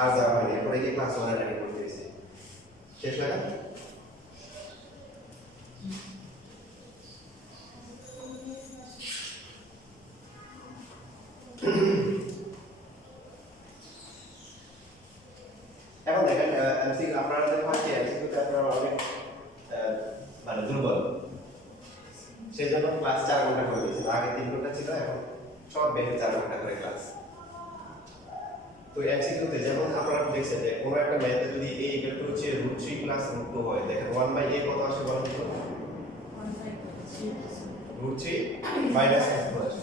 আর যাওয়া হয়নি, এরপরে গিয়ে ক্লাস 1 অ্যাটেন্ড করতে হয়েছে। শেষ লেখা? এখন দেখেন এমসিকিউ আপনারা দেখেন হয় কি এমসিকিউতে আপনারা অনেক মানে দুর্বল, সেই জন্য ক্লাস 4 ঘন্টা করে দিয়েছেন। আগে 3 ঘন্টা ছিল, এখন সব বেশি 4 ঘন্টা করে ক্লাস। তো এমসিকিউতে যেমন আপনারা দেখছেন যে কোনো একটা ম্যাথে যদি a ইকুয়াল টু হচ্ছে √3 প্লাস √2 হয়, দেখেন 1/a কত আসে বলেন তো? √3 মাইনাস √2 আসে।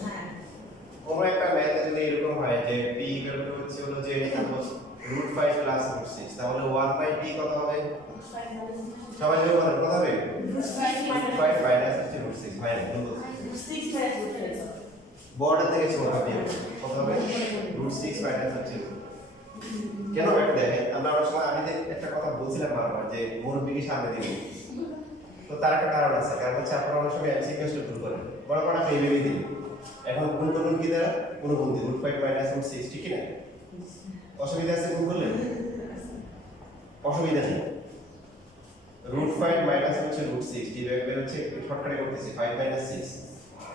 কোনো একটা ম্যাথে যদি এরকম হয় যে p ইকুয়াল টু হচ্ছে হলো যে সাপোজ √5 প্লাস √6, তাহলে 1/p কত হবে? সবাই যদি বলেন কত হবে? √5 মাইনাস হচ্ছে √6 মাইনাস √6 বড়টা থেকে ছোটটা দিয়ে কত হবে? √6 মাইনাস হচ্ছে। কেন এটা দেখেন আমরা অনেক সময় আমি যে একটা কথা বলছিলাম বারবার যে মুরব্বিকে সামনে দিব, তো তার একটা কারণ আছে। কারণ হচ্ছে আপনারা অনেক সময় এমসিকিউ ভুল করেন, বড় বড় আপনি এইভাবেই দিন। এখন গুণ করুন কি দ্বারা? গুণ দিন √5 মাইনাস √6, ঠিক কি না? অসুবিধা আছে গুণ করলে? অসুবিধা নেই। √5 মাইনাস হচ্ছে √6 ডিভাইড বাই হচ্ছে শর্টকাটে করতেছি 5 মাইনাস 6,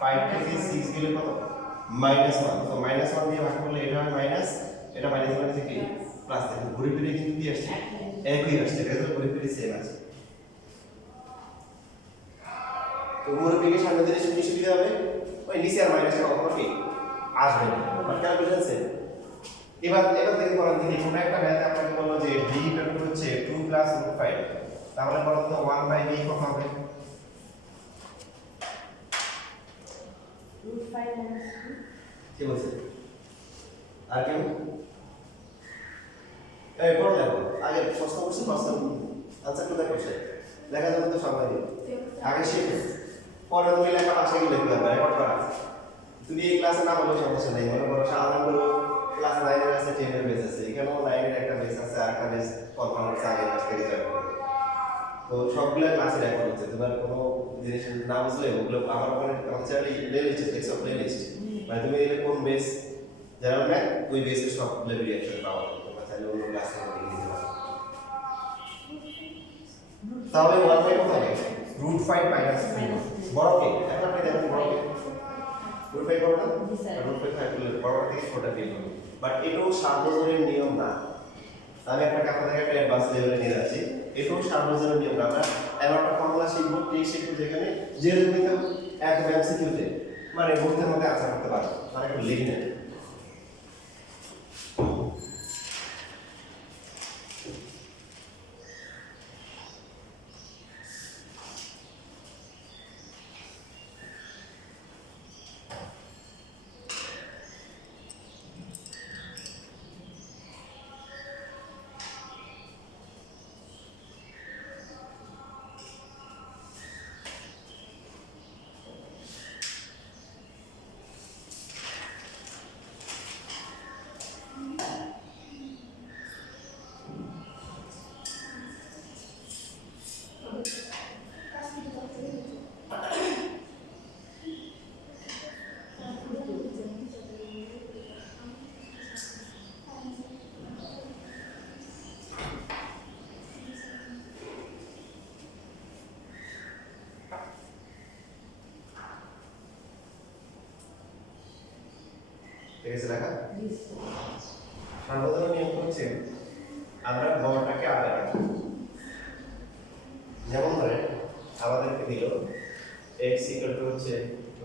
5 থেকে 6 গেলে কত? -1। তো -1 দিয়ে ভাগ করলে এটা হয় মাইনাস, এটা মাইনাস মানে কি প্লাস। দেখুন ঘুরে ফিরে কিন্তু কি আসছে? একই আসছে, রেজাল্ট ঘুরে ফিরে সেম আছে। তো মুরব্বিকে সামনে দিলে কি সুবিধা হবে? ওই নিচে আর মাইনাস কখনো কি আসবে না। বাট কেন বুঝেছেন? এবার দেখে বলেন দেখি কোন একটা ম্যাথ আপনাকে বললো যে b ইকুয়াল টু হচ্ছে 2 প্লাস √5, তাহলে বলেন তো 1/b কত হবে? কি বলছে? আর কেউ? এই পড় লেখো আগে প্রশ্ন করছি, প্রশ্ন আনসার তো দেখো, লেখা যাবে তো সময় দিই আগে শিখো, পরে তুমি লেখা পাশে গিয়ে লিখতে পারবে, রেকর্ড করা। তুমি এই ক্লাসে না বললে সমস্যা নেই, মনে করো সাধারণ করো ক্লাস 9 এর আছে 10 এর বেস আছে, এখানেও 9 এর একটা বেস আছে আর একটা বেস কনফার্ম হচ্ছে আগে ক্লাস থেকে রেজাল্ট করবে। তো সবগুলা ক্লাসে রেকর্ড হচ্ছে, তোমার কোনো জিনিস না বুঝলে ওগুলো আমার ওখানে হচ্ছে প্লেলিস্ট দেখছো, প্লেলিস্ট মানে তুমি এলে কোন বেস জেনারেল ম্যাথ ওই বেসের সব লেভেল একসাথে পাওয়া যাবে, তোমরা চাইলে অন্য ক্লাসে দেখে নিতে পারো। তাহলে 1/5 কত হবে? √5 মাইনাস 3 বড় কে? এখন আপনি দেখেন বড় কে √5 বড়টা, √5 থাকলে বড় থেকে ছোটটা বের হবে। বাট এটাও সার্বজনীন নিয়ম না। আমি আপনাকে আপনাদের একটা অ্যাডভান্স লেভেলে নিয়ে যাচ্ছি। এটাও সার্বজনীন নিয়ম না। আমরা এমন একটা ফর্মুলা শিখবো, ট্রিক শিখবো যেখানে যে তুমি একদম এমসিকিউতে মানে বইয়ের মধ্যে আনসার করতে পারো, মানে একটু লিখে নেন। ঠিক আছে লেখা? সার্বজনীন নিয়ম হচ্ছে আমরা গড়টাকে আগে রাখি। যেমন ধরেন আমাদেরকে দিল x ইকুয়াল টু হচ্ছে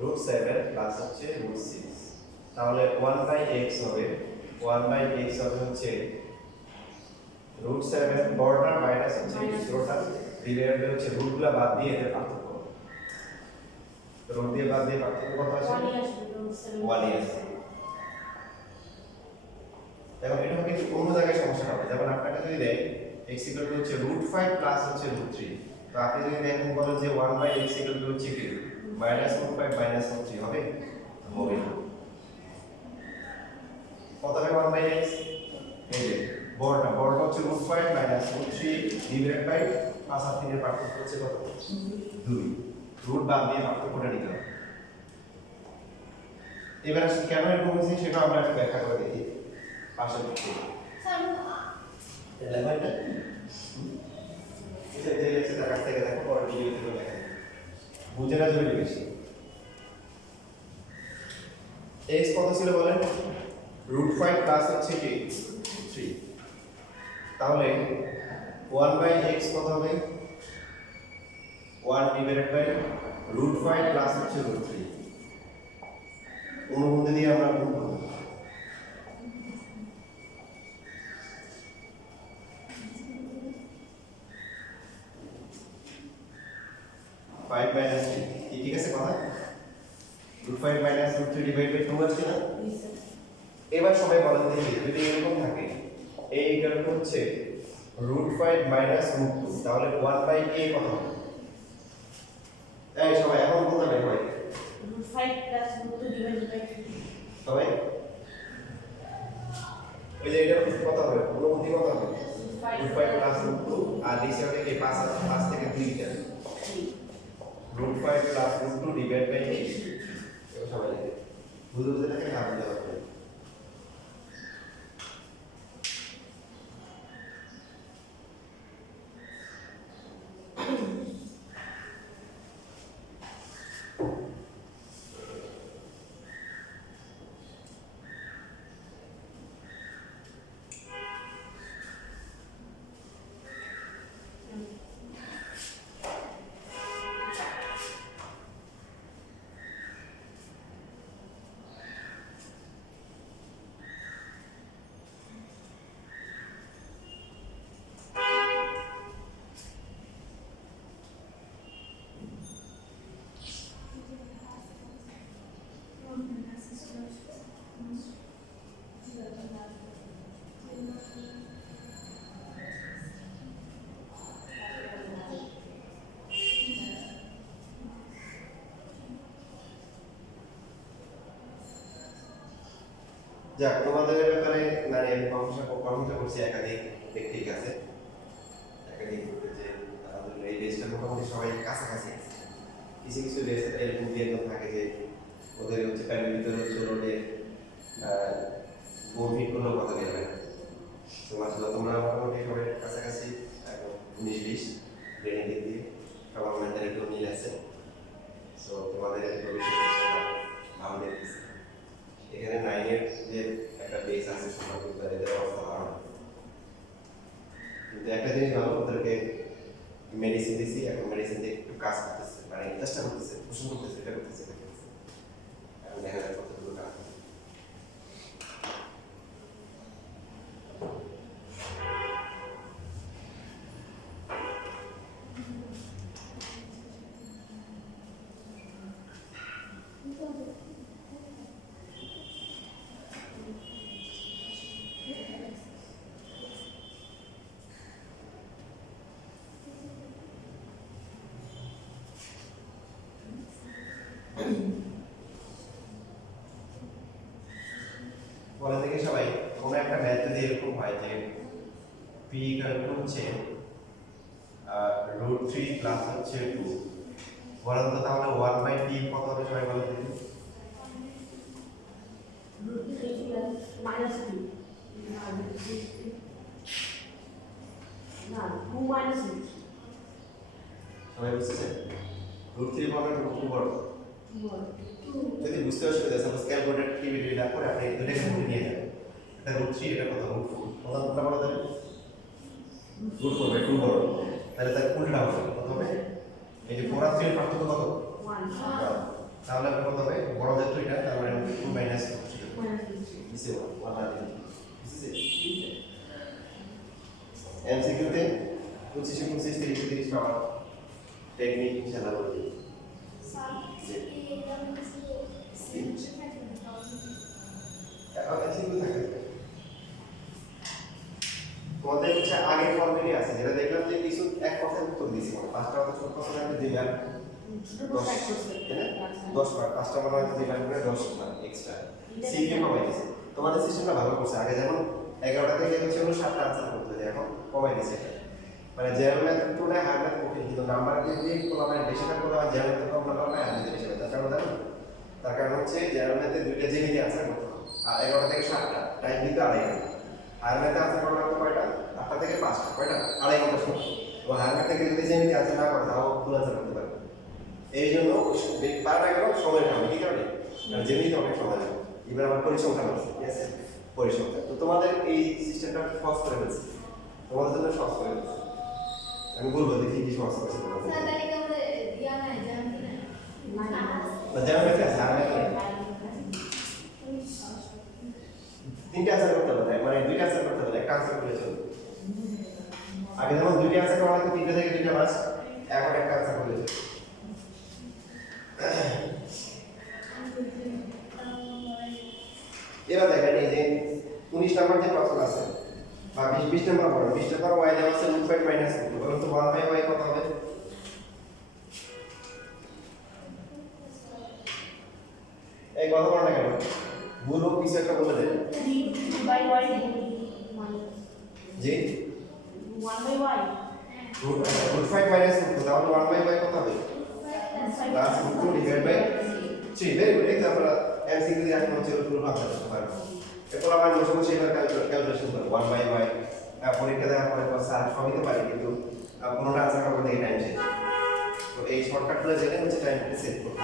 √7 প্লাস হচ্ছে √6, তাহলে 1/x হবে 1/x হবে হচ্ছে √7 বড়টা মাইনাস হচ্ছে ছোটটা ডিভাইড হচ্ছে রুটগুলা বাদ দিয়ে এর পার্থক্য, রুট দিয়ে বাদ দিয়ে পার্থক্য কত আসে? 1 আসে। দেখো এটা কিন্তু অন্য জায়গায় সমস্যা হবে। যেমন আপনাকে যদি দেয় x ইকুয়াল টু হচ্ছে √5 প্লাস হচ্ছে √3, তো আপনি যদি দেখেন বলেন যে 1/x ইকুয়াল টু হচ্ছে কি -√5 -√3 হবে? হবে না। কত হবে 1/x? এই যে বড়টা হচ্ছে √5 -√3 ডিভাইড বাই 5 আর 3 এর পার্থক্য হচ্ছে কত? 2। রুট বাদ দিয়ে পার্থক্যটা নিতে হবে। এবার কেন এরকম হয়েছে সেটা আমরা একটু ব্যাখ্যা করে দেখি পাশের দিকে। এটা হয় না এটা যে লেখছে তার কাছ থেকে দেখো পরে ভিডিওতে তো লেখা বুঝে না জরুরি বেশি x কত ছিল বলেন √5 প্লাস হচ্ছে কি 3 তাহলে 1/x কত হবে 1 ডিভাইডেড বাই √5 প্লাস হচ্ছে √3 অনুবন্ধী দিয়ে আমরা গুণ করব 5 minus 3 ঠিক আছে কথা √5 minus √3 ডিভাইড বাই 2 আছে না এবার সবাই বলেন দেখি যদি এরকম থাকে a ইকুয়াল টু হচ্ছে √5 minus √2 তাহলে 1/a কত হবে এই সবাই এখন বলতে হবে ভাই √5 plus √2 divided by 3 সবাই ওই যে এটা কত হবে অনুবন্ধী কত হবে √5 plus √2 আর নিচে হবে কি 5 থেকে 2 টা √5 plus √2 ডিভাইড বাই 8 এটা সবাই লিখে বুঝে বুঝে দেখে না বুঝতে পারবে যাক তোমাদের ব্যাপারে মানে আমি প্রশংসা করছি একাধিক ব্যক্তির কাছে একাধিক যে আমাদের এই দেশটা মোটামুটি সবাই কাছাকাছি আছে কিছু কিছু দেশ এরকম বিয়ের থাকে যে ওদের হচ্ছে প্যানের ভিতরে হচ্ছে রোডের বোন ফিট করলেও কথা বের হয় না তো আসলে তোমরা মোটামুটি সবাই কাছাকাছি একদম 19-20 ব্রেনের দিক দিয়ে সবার মেন্টালিটিও মিল আছে সো তোমাদের ভবিষ্যতে ভালো দেখতেছি এখানে 9 এর যে একটা বেস আছে সমাজ বিজ্ঞান এদের অবস্থা ভালো না কিন্তু একটা জিনিস ভালো ওদেরকে মেডিসিন দিছি এখন মেডিসিন দিয়ে একটু কাজ করতেছে মানে চেষ্টা করতেছে পোষণ করতেছে এটা করতেছে এখন দেখা যাক কতটুকু কাজ হয় বলে দেখি সবাই কোনো একটা ম্যাথ যদি এরকম হয় যে p ইকুয়াল টু হচ্ছে √3 প্লাস হচ্ছে 2 বলেন তো তাহলে 1/p কত হবে সবাই বলে দেখি √3 minus 2 না 2 minus 3 সবাই বুঝছেন √3 বলেন √2 বড় 2 যদি বুঝতে অসুবিধা সাপোজ ক্যালকুলেটর কি ভিডিও না করে আপনি দুটোকে মুখে নিয়ে যাবেন এটা √3 এটা কত √4 কোনটা বড় দেন √4 বাই 2 বড় তাহলে তার উল্টা হবে কত হবে এই যে 4 আর 3 এর পার্থক্য কত 1 তাহলে আপনি কত হবে বড় যেটা এটা তার মানে 2 মাইনাস 3 দিছে 1 আর দিছে এমসিকিউতে 25 25 30 30 পাওয়ার টেকনিক ইনশাআল্লাহ বলে দিই তোমাদের হচ্ছে আগের ফর্মেটই আছে যেটা দেখলাম যে কিছু এক কথায় উত্তর দিয়েছি মানে পাঁচটা কথা ছোট কথা আপনি দিবেন 10 বার পাঁচটা মনে হয় দিবেন করে 10 বার এক্সট্রা সিকিউ কমাই দিয়েছে তোমাদের সিস্টেমটা ভালো করছে আগে যেমন 11টা থেকে হচ্ছে হলো 7টা আনসার করতে হয় এখন কমাই দিয়েছে মানে জেনারেল ম্যাথ তুলনায় হার্ড ম্যাথ কঠিন কিন্তু নাম্বার দিয়ে মানে বেশিটা করে হয় জেনারেল ম্যাথ কম নাম্বার পায় আমি বেশি তার কারণ জানো তার কারণ হচ্ছে জেনারেল ম্যাথে দুইটা জিনিস আনসার করতে হবে আর 11টা থেকে 7টা টাইম কিন্তু আড়াই ঘন্টা হায়ার ম্যাথে আনসার করা লাগবে কয়টা? 8টা থেকে 5টা, কয়টা? আড়াই ঘন্টা সময়। তো হায়ার ম্যাথে গেলে যদি আমি আনসার না করে তাও ফুল আনসার করতে পারবো। এই জন্য পারাটা গেল সময়ের কারণে, কি কারণে? কারণ যেমনিতে অনেক সময় লাগে। এবার আমার পরিসংখ্যান আছে, ঠিক আছে? পরিসংখ্যান। তো তোমাদের এই সিস্টেমটা সহজ করে ফেলছে, তোমাদের জন্য সহজ করে ফেলছে। আমি বলবো দেখি কি সহজ করছে তোমাদের। না যেমন আছে হায়ার ম্যাথে 3টা আনসার করতে হবে, মানে 2টা আনসার করতে হবে, একটা আনসার করে চলবে। আগে যেমন 2টা আনসার করা হতো 3টা থেকে 2টা মাস, এখন একটা আনসার করে চলবে। এবার দেখেন এই যে 19 নাম্বার যে প্রশ্ন আছে বা 20 নাম্বার বড় 20 নাম্বার y দেওয়া আছে √5 মাইনাস বলুন তো 1/y কত হবে? এই কত বড় না কেন? গুণ কিছু একটা বলে দেন। 3/y জি 1/y √5 মাইনাস তাহলে 1/y কত হবে? Plus √2 divide by 3 very good example MCQ দিয়ে এখন হচ্ছে পুরো ভাগ করতে পারবো। এরপর আমার বসে বসে এবার ক্যালকুলেশন করব 1/y পরীক্ষা দেওয়ার পরে স্যার সবই তো পারি কিন্তু কোনোটা আনসার করবো দেখে টাইম শেষ। তো এই শর্টকাটগুলো জেনে হচ্ছে টাইমটা সেভ করব।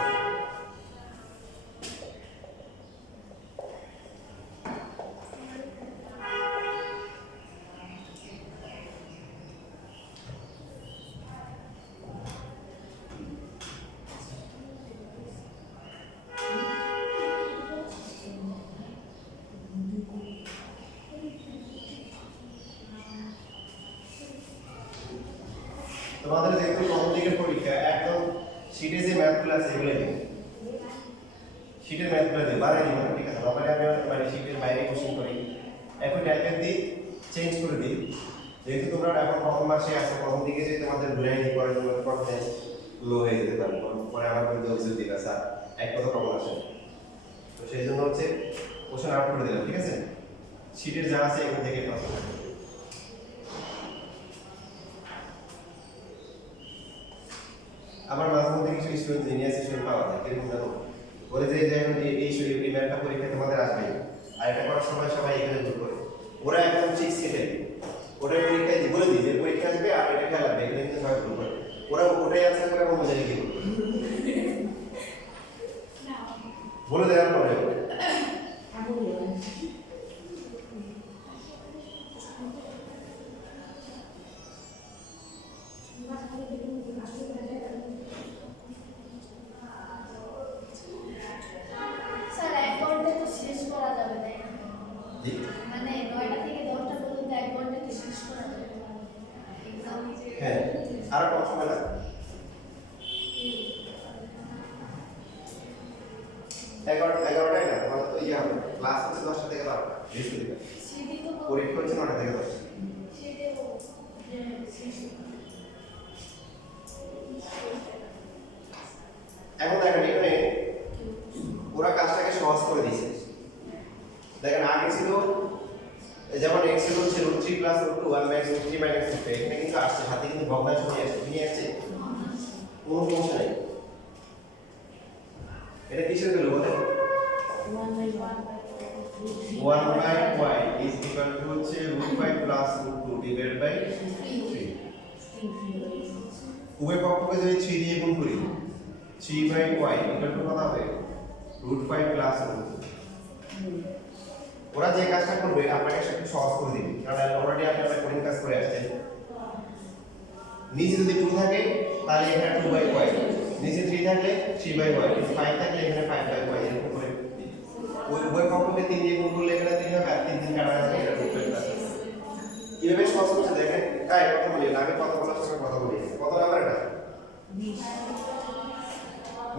তোমাদের যেহেতু প্রথম দিকের পরীক্ষা একদম শীটে যে ম্যাথগুলো আছে এগুলো দিন, শীটের ম্যাথগুলো দিন বাড়াই দিন, ঠিক আছে? নর্মালি আমি মানে শীটের বাইরে কোশ্চেন করি, এখন টাইপের দিই চেঞ্জ করে দিই। যেহেতু তোমরা এখন প্রথম মাসে আছো, প্রথম দিকে যদি তোমাদের ঘুরে নিয়ে পরে তোমাদের কনফিডেন্স লো হয়ে যেতে পারে, পরে আমার কিন্তু অভিযোগ দিবে স্যার এক কথা কমন আসে। তো সেই জন্য হচ্ছে কোশ্চেন আউট করে দিলাম, ঠিক আছে? শীটের যা আছে এখান থেকে প্রশ্ন আমার মাঝে মধ্যে কিছু স্টুডেন্ট জিনিয়াস স্টুডেন্ট পাওয়া যায়, কিরকম জানো? বলে যে এই ম্যাথটা পরীক্ষা তোমাদের আসবে আর এটা করার সময় সবাই এখানে ভুল করে, ওরা একদম ঠিক সেটে ওটাই পরীক্ষায় বলে দিই যে পরীক্ষা আসবে আর এটা খেয়াল রাখবে, এখানে কিন্তু সবাই ভুল করে, ওরা ওটাই আনসার করে আমার মজা লিখে বলে দেওয়ার পরে হ্যাঁ আর কত সময় লাগবে? 11টায় না, তোমাদের তো ইয়ে হবে ক্লাস হচ্ছে 10টা থেকে 12টা, বৃহস্পতিবার পরীক্ষা হচ্ছে 9টা থেকে 10টা। এখন দেখেন এখানে ওরা কাজটাকে সহজ করে দিয়েছে। দেখেন আগে ছিল যেমন x ছিল হচ্ছে √3 প্লাস √2 1 মাইনাস √3 মাইনাস 2, এখানে কিন্তু আসছে হাতে কিন্তু ভগ্নাংশ নিয়ে আসছে কোনো সমস্যা নেই। এটা কিসের ভ্যালু বলে? 1/y is equal to হচ্ছে √5 প্লাস √2 ডিভাইডেড বাই 3। উভয় পক্ষকে যদি 3 দিয়ে গুণ করি 3/y equal to কত হবে? √5 প্লাস √2। ওরা যে কাজটা করবে আপনাকে একটু সহজ করে দিবে, কারণ অলরেডি আপনি একটা কোডিং কাজ করে আসছেন। নিচে যদি 2 থাকে তাহলে এখানে 2/y, নিচে 3 থাকলে 3/y, 5 থাকলে এখানে 5/y এরকম করে ওই উভয় পক্ষকে 3 দিয়ে গুণ করলে এখানে 3 হবে আর 3 3 কাটা যাবে, এটা √5 প্লাস। কিভাবে সহজ করতে দেখেন, তাই কথা বলি না, আমি কত বলার সময় কথা বলি। কত নাম্বার এটা?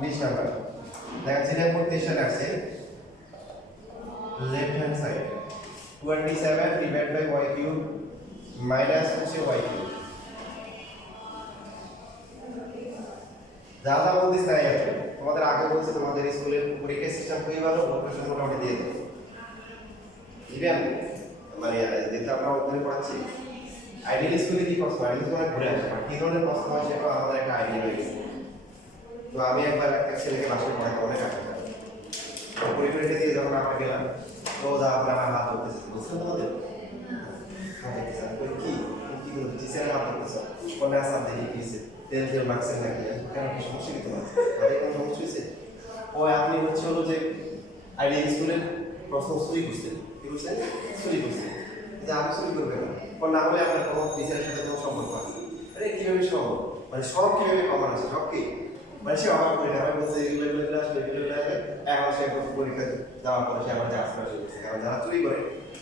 20 নাম্বার। দেখেন যেটা করতে সাথে আছে left hand side 27 divided by y cube minus হচ্ছে y cube, যা যা বলতেছ তাই আছে। তোমাদের আগে বলছি তোমাদের স্কুলের পরীক্ষা সিস্টেম খুবই ভালো, প্রশ্ন মোটামুটি দিয়ে দেবো ইভেন মানে যেটা আমরা ওখানে পড়াচ্ছি আইডিয়াল স্কুলে কি প্রশ্ন আইডিয়াল স্কুলে ঘুরে আসে আর কি ধরনের প্রশ্ন হয় সেটা আমাদের একটা আইডিয়া হয়ে গেছে। তো আমি একবার একটা ছেলেকে বাসায় পড়াতে অনেক আগে পরীক্ষা দিয়ে যখন আমরা গেলাম তো যা আমরা হাত ধরতেছি বুঝছেন তোমাদের কি কি করতে টিচারের হাত ধরতেছ কোনটা আসাম দেখি কি হয়েছে তেল তেল মাখছেন নাকি কেন কি সমস্যা কি তোমার আরে কোনো সমস্যা হয়েছে ও আপনি হচ্ছে হলো যে আইডিয়া স্কুলের প্রশ্ন চুরি করছেন কি করছেন চুরি করছেন যে আপনি চুরি করবেন না না হলে আপনার কোনো টিচারের সাথে কোনো সম্পর্ক আছে আরে কিভাবে সম্ভব মানে সব কিভাবে কমান আছে সব কি মানে সে অবাক করে আমি বলছি এগুলো আসলে এখন সে পরীক্ষা দেওয়ার পরে সে আমার চান্স পাওয়া শুরু করছে কারণ যারা চুরি করে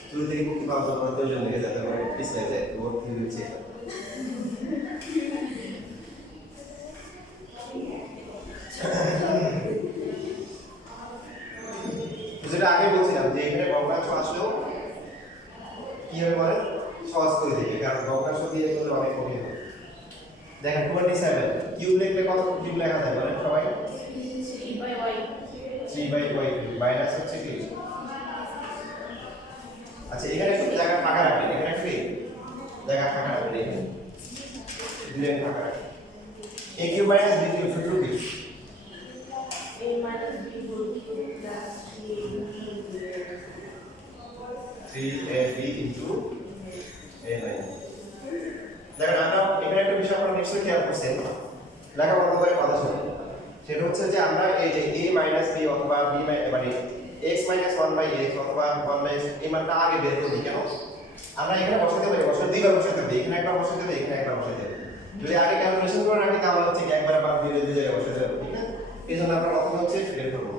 চুরি থেকে মুক্তি পাওয়ার জন্য দুজন লেগে যাতে করে পিছনে যায় ওর কি হচ্ছে যেটা আগে বলছিলাম যে এখানে ভগ্নাংশ আসলেও কি হবে বলেন সহজ করে দিবে কারণ ভগ্নাংশ দিয়ে এগুলো অনেক কঠিন হবে দেখেন 27 কিউব লিখলে কত কিউব লেখা যায় বলেন সবাই 3/y মাইনাস হচ্ছে কি আচ্ছা এখানে একটু জায়গা ফাঁকা রাখবেন এখানে একটু জায়গা ফাঁকা রাখবেন এখানে দুই ফাঁকা রাখবেন a cube minus b cube সূত্র কি a minus b whole cube plus 3ab into a minus দেখেন আমরা এখানে একটা বিষয় আপনারা নিশ্চয়ই খেয়াল করছেন লেখা বন্ধ করে কথা শুনুন সেটা হচ্ছে যে আমরা এই যে a মাইনাস b অথবা b মানে x মাইনাস 1/x অথবা 1/x এই মানটা আগে বের করি কেন আমরা এখানে বসাতে পারি বসাতে দুইবার বসাতে পারি এখানে একবার বসাতে পারি এখানে একবার বসাতে পারি যদি আগে ক্যালকুলেশন করে রাখি তাহলে হচ্ছে কি একবার আবার দুই জায়গায় বসাতে পারবো ঠিক না এই জন্য আমরা প্রথমে হচ্ছে বের করব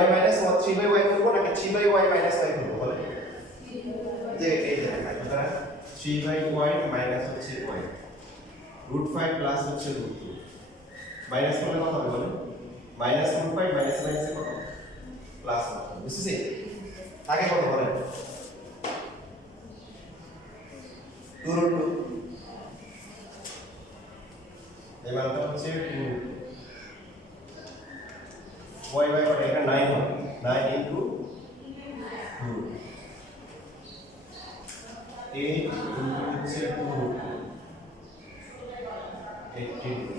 y মাইনাস 3/y করব নাকি 3/y মাইনাস y করব বলে যে এই যে সুতরাং 3/y মাইনাস হচ্ছে y √5 প্লাস হচ্ছে √2 মাইনাস করলে কত হবে বলেন মাইনাস √5 মাইনাস মাইনাস কত প্লাস বুঝছেন আগে কত বলেন 2√2 এই মানটা হচ্ছে 2 y বাই কত এটা 9 হবে 9 ইনটু 2 8 ইনটু হচ্ছে 2 18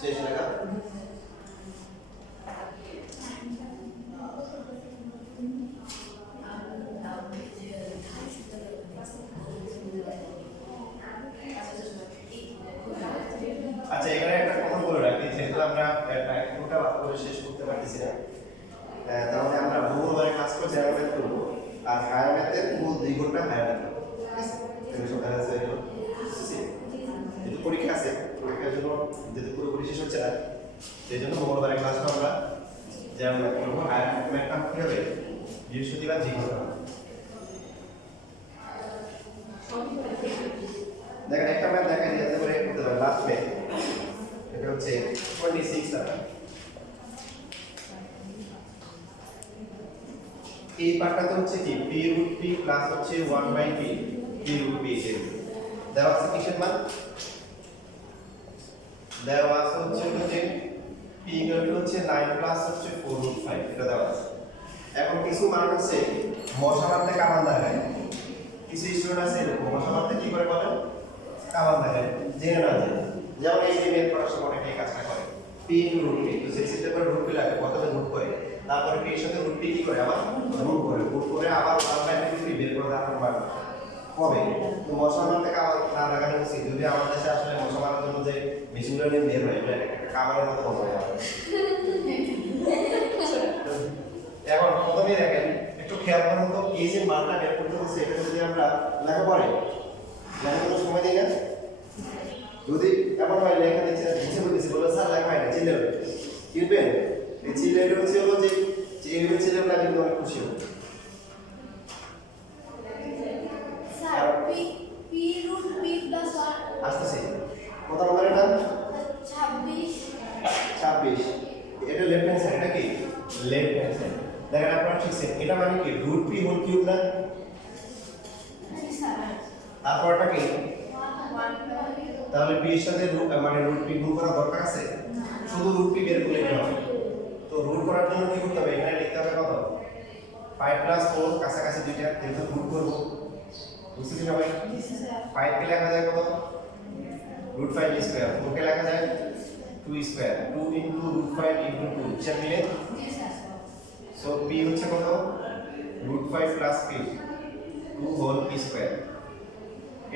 শেষ লেখা আচ্ছা এখানে একটা কথা বলে রাখি যেহেতু আমরা একটা পুরোটা করে শেষ করতে পারতেছি না তাহলে আমরা বহুবার কাজ করে জেনারেল ম্যাথ করব আর হায়ার ম্যাথের ফুল 2 ঘন্টা হায়ার ম্যাথ করব ঠিক আছে সব আছে যেহেতু পরীক্ষা আছে পরীক্ষার জন্য যেহেতু পুরোপুরি শেষ হচ্ছে না সেই জন্য মঙ্গলবারের ক্লাসটা আমরা জেনারেল ম্যাথ করবো হায়ার ম্যাথটা কি হবে বৃহস্পতিবার 2 ঘন্টা দেখেন একটা ম্যাথ দেখা যাতে করে করতে পারে লাস্ট ম্যাথ এটা হচ্ছে 26 টাকা এই পার্টটাতে হচ্ছে কি p √p প্লাস হচ্ছে 1/p p √p এর দেওয়া আছে কিসের মান দেওয়া আছে হচ্ছে যে p হচ্ছে 9 প্লাস হচ্ছে 4/5 এটা দেওয়া আছে এখন কিছু মান হচ্ছে মশা মারতে কামান লাগায় কিছু স্টুডেন্ট আছে এরকম মশা মারতে কি করে বলেন কামান দেখেন জেনে না জেনে যেমন এই যে মেয়ের পড়ার সময় অনেকে এই কাজটা করে পি ইনটু রুট পি তো সেই সিস্টেমে রুট পি লাগে প্রথমে রুট করে তারপরে পি এর সাথে রুট পি কি করে আবার রুট করে আবার 1/3 বের করে তারপর বার কবে তো মশা মারতে কামান না লাগানো উচিত যদি আমাদের দেশে আসলে মশা মারার জন্য যে মেশিনগুলো নিয়ে বের হয় এটা কামানের মতো মনে হয় এখন প্রথমেই দেখেন একটু খেয়াল করুন তো এই যে মানটা বের করতে হচ্ছে এটা যদি আমরা লেখা পড়ে লেখার সময় দিই না যদি এমন হয় লেখা দিচ্ছে না লিখে বলতেছি বলে স্যার লেখা হয় না চিল্লে কিনবেন এই চিল্লে হচ্ছে হলো যে এইভাবে চিল্লে না কিন্তু অনেক খুশি হবে sir P root P plus 1 আসতেছে কত নম্বর এটা 26 এটা লেফট হ্যান্ড সাইড এটা কি লেফট হ্যান্ড সাইড দেখেন আপনারা ঠিক আছে এটা মানে কি রুট পি হোল কিউব না তারপরটা কি তাহলে পি এর সাথে মানে রুট পি গুণ করা দরকার আছে শুধু রুট পি বের করলে কি হবে তো রুট করার জন্য কি করতে হবে এখানে লিখতে হবে কত 5 প্লাস 4 কাছাকাছি দুইটা যেহেতু রুট করব বুঝছেন সবাই 5 কে লেখা যায় কত রুট 5 স্কয়ার 4 কে লেখা যায় 2 স্কয়ার 2 ইনটু রুট 5 ইনটু 2 হিসাব মিলে সো পি হচ্ছে কত root 5 plus P 2 whole P square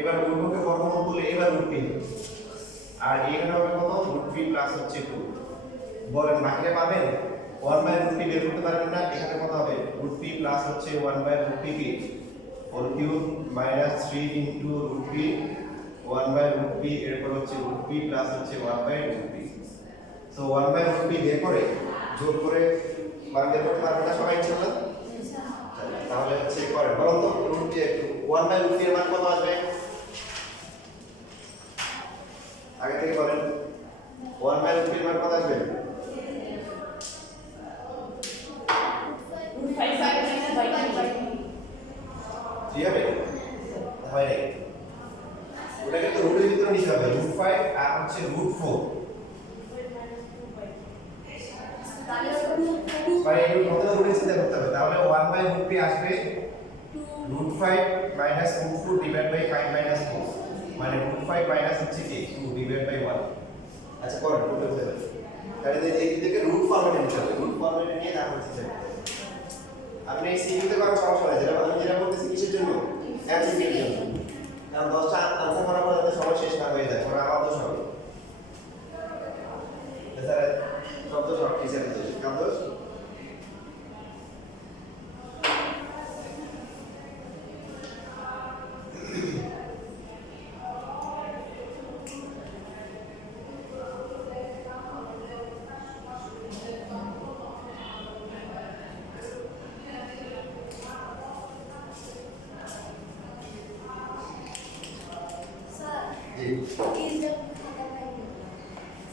এবার রুট কে বর্গমূল করলে এবার রুট পি আর এখানে হবে কত রুট পি প্লাস হচ্ছে 2 বলেন বাকিটা পাবেন 1/√p বের করতে পারবেন না এখানে কত হবে রুট পি প্লাস হচ্ছে 1/√p কি whole cube minus 3 into root P 1/√p এরপর হচ্ছে রুট পি প্লাস হচ্ছে 1/√p সো 1/√p বের করে যোগ করে মান বের করতে পারবেন না সবাই ইনশাআল্লাহ তাহলে হচ্ছে করেন বলুন তো রুট 1/√p এর মান কত আসবে আগে থেকে বলেন 1/√p এর মান কত আসবে ঠিক হবে হয় নাই ওটাকে তো রুটের ভিতরে নিতে হবে রুট 5 আর হচ্ছে রুট 4 মানে এই কত রুটে চিন্তা করতে হবে তাহলে 1/√p আসবে root 5 minus root 4 divide by 5 minus 4 মানে রুট 5 মাইনাস হচ্ছে কি 2 ডিভাইড বাই 1 আচ্ছা করেন রুটে হতে পারে তাহলে এই দিকে রুট ফরম্যাটে নিতে হবে রুট ফরম্যাটে নিয়ে তারপর চিন্তা করতে হবে আপনি এই সিকিউতে করার সমস্যা নেই যেটা আমি যেটা বলতেছি কিসের জন্য এমসিকিউর জন্য কারণ 10টা আনসার করার পর যাতে সময় শেষ না হয়ে যায় কারণ আমার দোষ হবে স্যার শব্দ সব টিচারের দোষ কার দোষ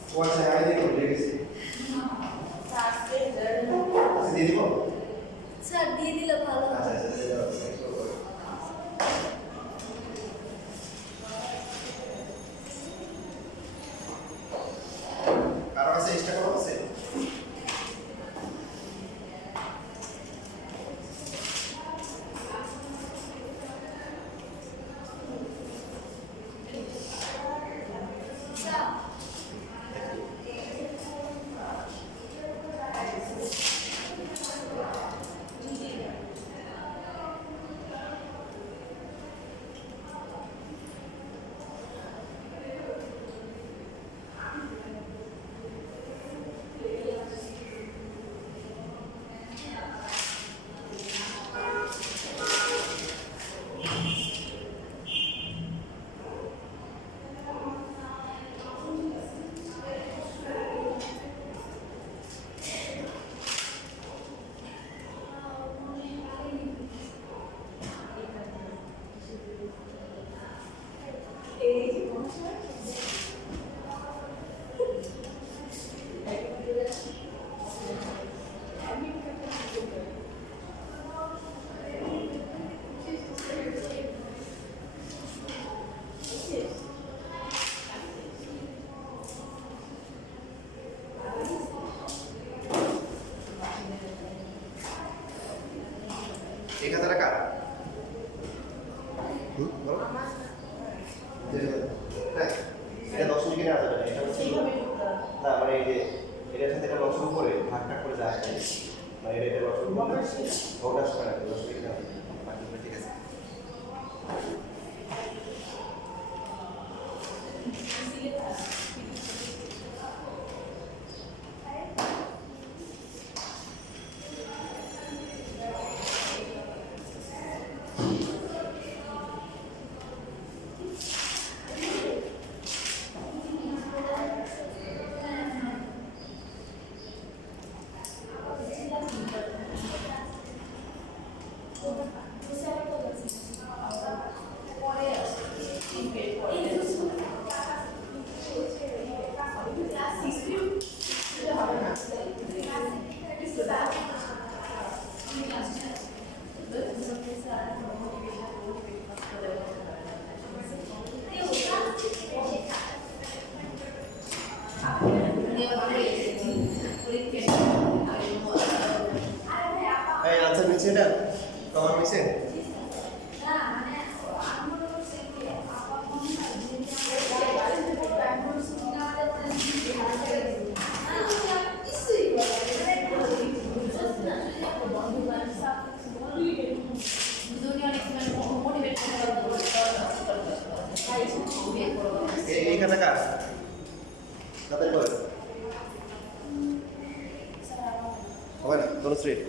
তোমার সাথে আমি দেখো দেখেছি দিয়ে দিব স্যার দিয়ে দিলে ভালো আচ্ছা হয় আচ্ছা দিয়ে দাও কারো কাছে এক্সট্রা কোনো আছে এই কথাটা কার হ্যাঁ এটা দশমিকে নেওয়া যাবে না, এটা হচ্ছে সেইভাবে করতে হবে। না মানে এই যে এটার সাথে এটা লসন করে ভাগ ভাগ করে যায় মানে এটা লসন করে ওটা সমান আছে দশমিকে নেওয়া যাবে বাকিগুলো ঠিক আছে। এই আনসার মিলছে এটা কমন মিলছে এইখানে কার তাদের করে হবে না কোনো স্ট্রেট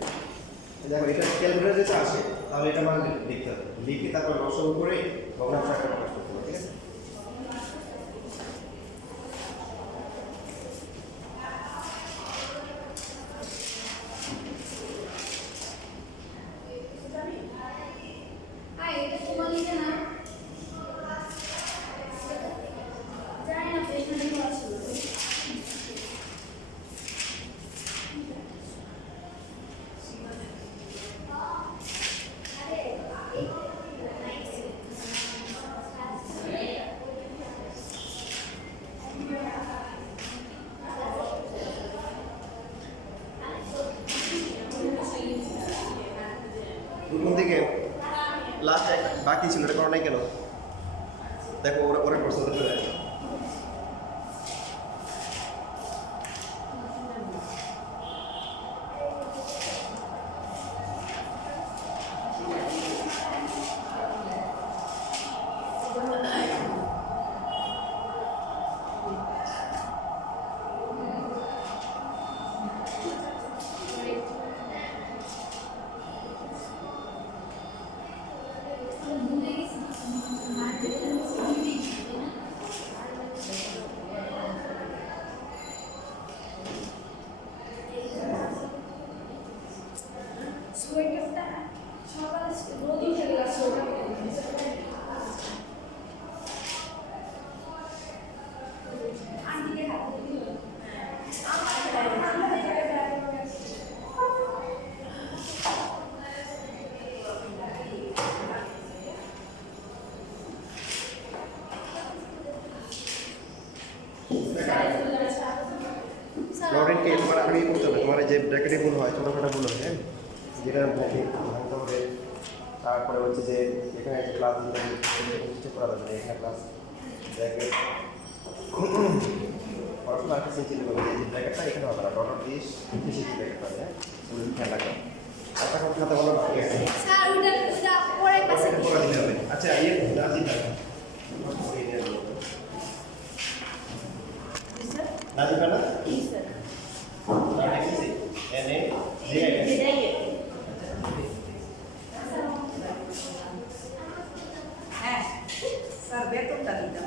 দেখো এটা ক্যালকুলেটর যেটা আসে তাহলে এটা মান লিখতে হবে লিখে তারপর লসাগু করে ভগ্নাংশ আকারে প্রকাশ করতে হবে ঠিক আছে। প্রথম দিকে লাস্ট বাকি ছিল এটা করো নাই কেন দেখো ওরা পরে প্রশ্ন চলে আসে লরেন্টকে তোমার আগে করতে হবে তোমার এই যে ব্র্যাকেটে ভুল হয় ছোটোখাটো ভুল হয় হ্যাঁ যেটা ভাঙতে হবে তারপরে হচ্ছে যে এখানে ক্লাস করা যাবে না এখানে ক্লাস ব্র্যাকেট পড়াশোনা একটা চিন্তা করবে যে ব্র্যাকেটটা এখানে হবে না ডলার 20 বেশি ব্র্যাকেট হবে হ্যাঁ ওগুলো খেয়াল রাখবে একটা কথা খাতা বলো ঠিক আছে স্যার ওটা পরে ক্লাসে পড়া দিতে হবে আচ্ছা ইয়ে রাজি থাকবে রাজি থাকবে হ্যাঁ স্যার বেতনটা দিতাম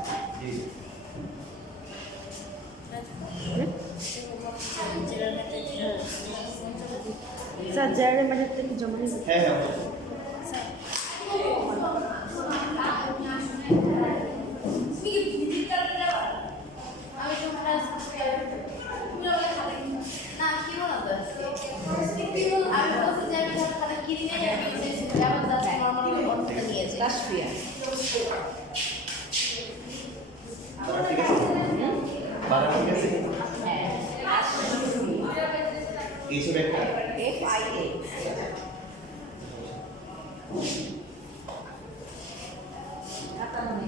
স্যার জেনারেল ম্যাথের থেকে জমা নিব হ্যাঁ হ্যাঁ রাষ্ট্রীয় ঠিক আছে বারো ঠিক আছে কিছু একটা FIA খাতা মনে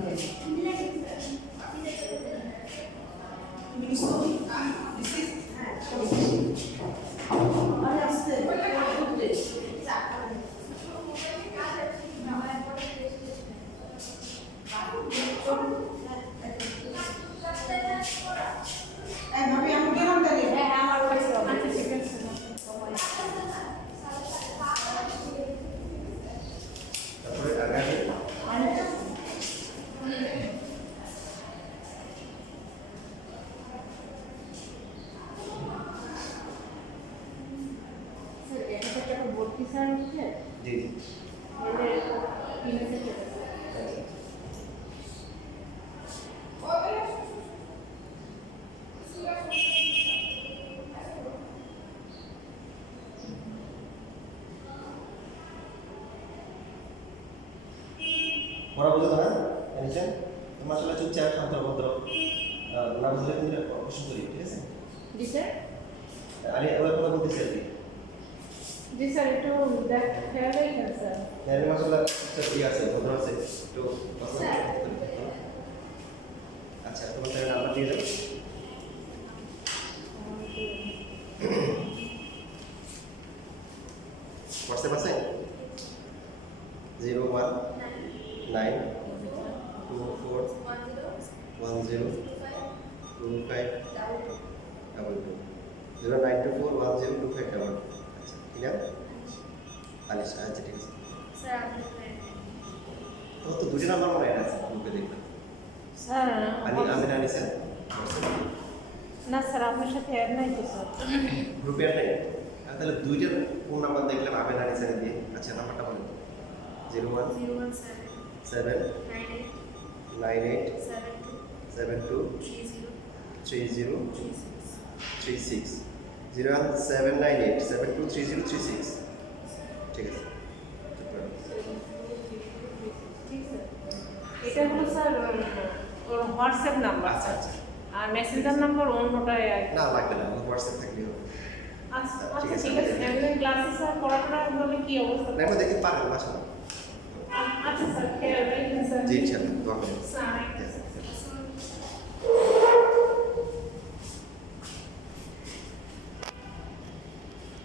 ভাবি আমি গেলাম তাহলে। হ্যাঁ আমার হয়েছে আচ্ছা ঠিক আছে তারপরে আগামী স্যার এটা তো একটা ভর্তি স্যার হচ্ছে জি জি এদের ইউনিভার্সিটি পড়া বুঝো না নিচে তোমার আসলে চুপচাপ শান্ত ভদ্র না বুঝলে কিন্তু অবশ্য করি ঠিক আছে জি স্যার আমি ওই কথা বলতেছি আর কি জি স্যার একটু দেখ খেয়াল রাখেন স্যার আমি আসলে চুপচাপ ইয়ে আছে ভদ্র আছে একটু স্যার। আচ্ছা তোমার তাহলে নাম্বার দিয়ে দাও হোয়াটসঅ্যাপ আছে 09194102522 আচ্ছা ঠিক আছে আলিশা আচ্ছা ঠিক আছে স্যার আপনি তো তো দুটো নাম্বার মনে আছে গ্রুপে দেখলাম স্যার আমি আনিসা না স্যার আপনার সাথে অ্যাড নাই তো স্যার গ্রুপে আর নেই তাহলে দুইটার ফোন নাম্বার দেখলাম আমি আনিসা দিয়ে আচ্ছা নাম্বারটা বলেন 01798723036 01798723036 ঠিক আছে এটা হলো স্যার ওর হোয়াটসঅ্যাপ নাম্বার আচ্ছা আচ্ছা আর মেসেঞ্জার নাম্বার অন্যটাই না লাগবে না হোয়াটসঅ্যাপ থাকলেই হবে আচ্ছা ঠিক আচ্ছা আছে। ঠিক আছে এমনি ক্লাসে স্যার পড়াশোনা হলে কি অবস্থা না দেখতে পারেন মাসা আচ্ছা স্যার খেয়াল রাখবেন স্যার জি ইনশাআল্লাহ দোয়া করেন স্যার